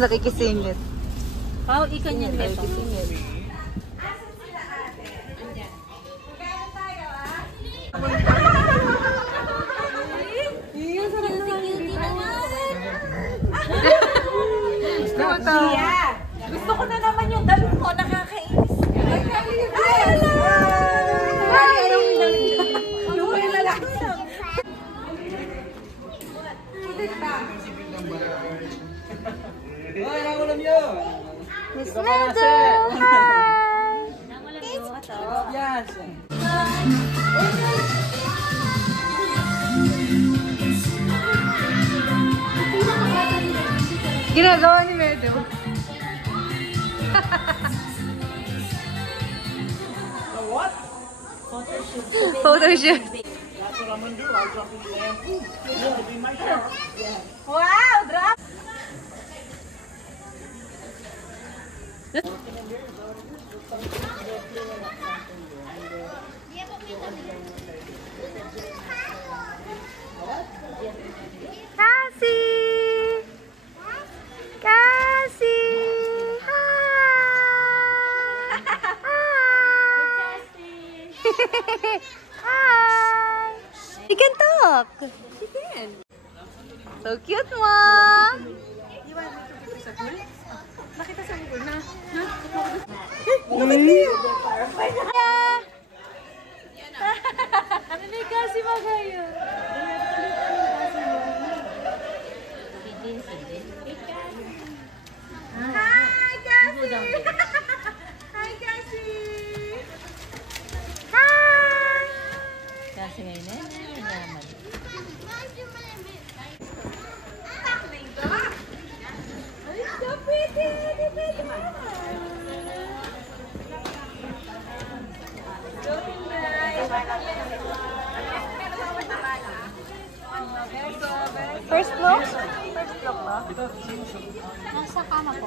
Nakikisingit. Pao, ikan yan. Nakikisingit. Gusto ko na naman yung damit mo, nakakainis. Ay, ayaw yung damit. Yung may lalaki. Ay, nakulam yun! Miss Meadow! Hi! Yes! Ginagawa ni Meadow. What? Photoshoot. That's what I'm gonna do. I'll jump in the lamp. You'll be my girl. Wow, drop! Cassie! Cassie! Hi! Hi! You can talk! She can. So cute, Mom! Nakita sa Google na. Ha? Ano kasi magayo? Hi, Cassie! Hi, Cassie! Hi! Kasi ngayon naman. Ay, so pretty! First look? First look ba? Nasa kama po.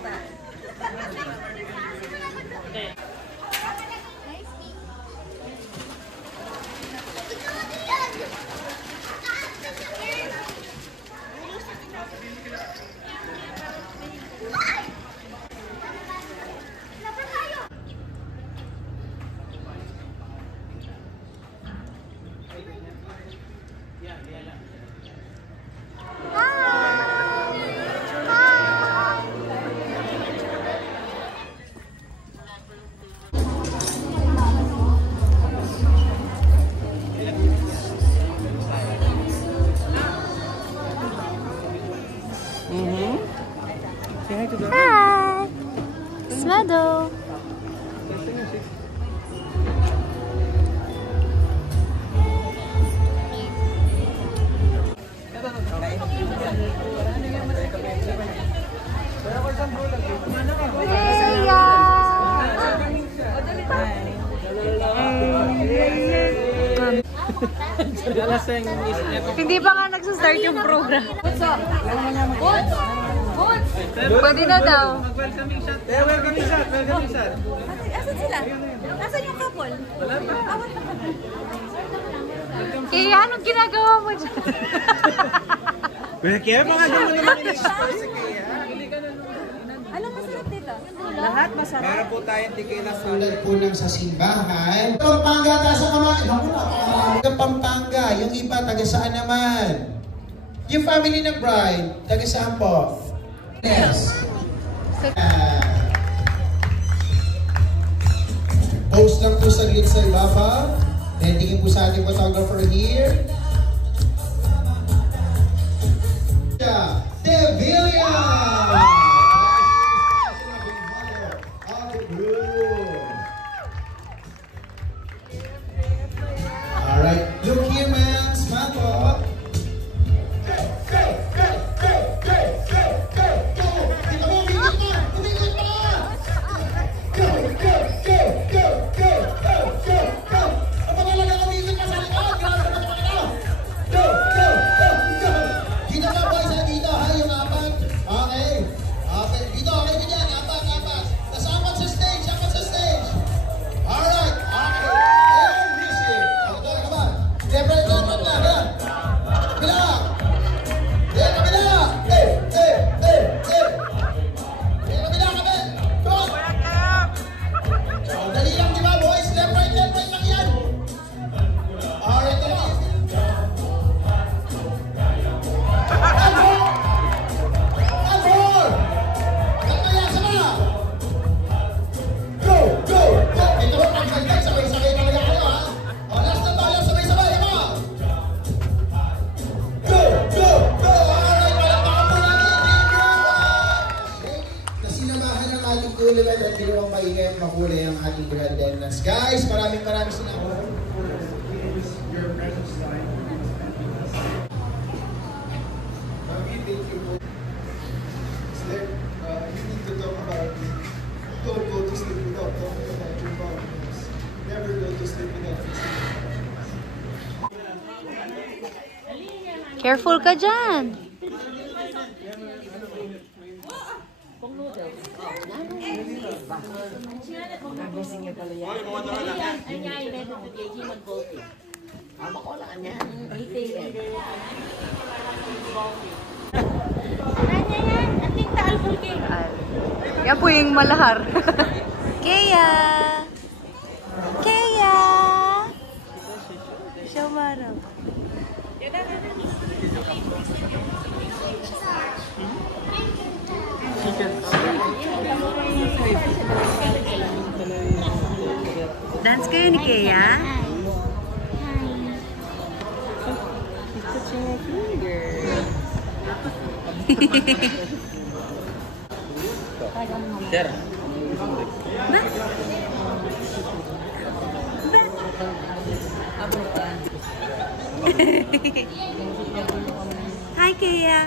Hi! It's Meadow. Hindi pa nga nagsastart yung program. Pwede na daw. Welcoming shot. Welcoming shot. Welcoming shot. Asan sila? Asan yung couple? Wala pa. Kaya anong ginagawa mo dyan? Kaya mga ganun naman in-express si Kaya. Anong masarap dito? Lahat masarap. Meron po tayong tequila Tulad po ng sa simbahan. Pampanga, taas ang kamay. Naku, taga Pampanga. Yung iba, taga saan naman? Yung family ng bride, taga saan po? Yes. Post lang po saglit sa ibabaw. Then tingin po sa ating photographer here. De Villa! Alright, look here man, smile po. nililad at ginawang maingay at makulay ang ating grand entrance. Guys, maraming salamat. You need to talk about don't go to sleep without talking about your problems. Never go to sleep without Careful ka dyan. Yan po yung malahar. Kaya! Kaya! Siya marap. Dance kayo ni Kea? Sir. Hi, Kea.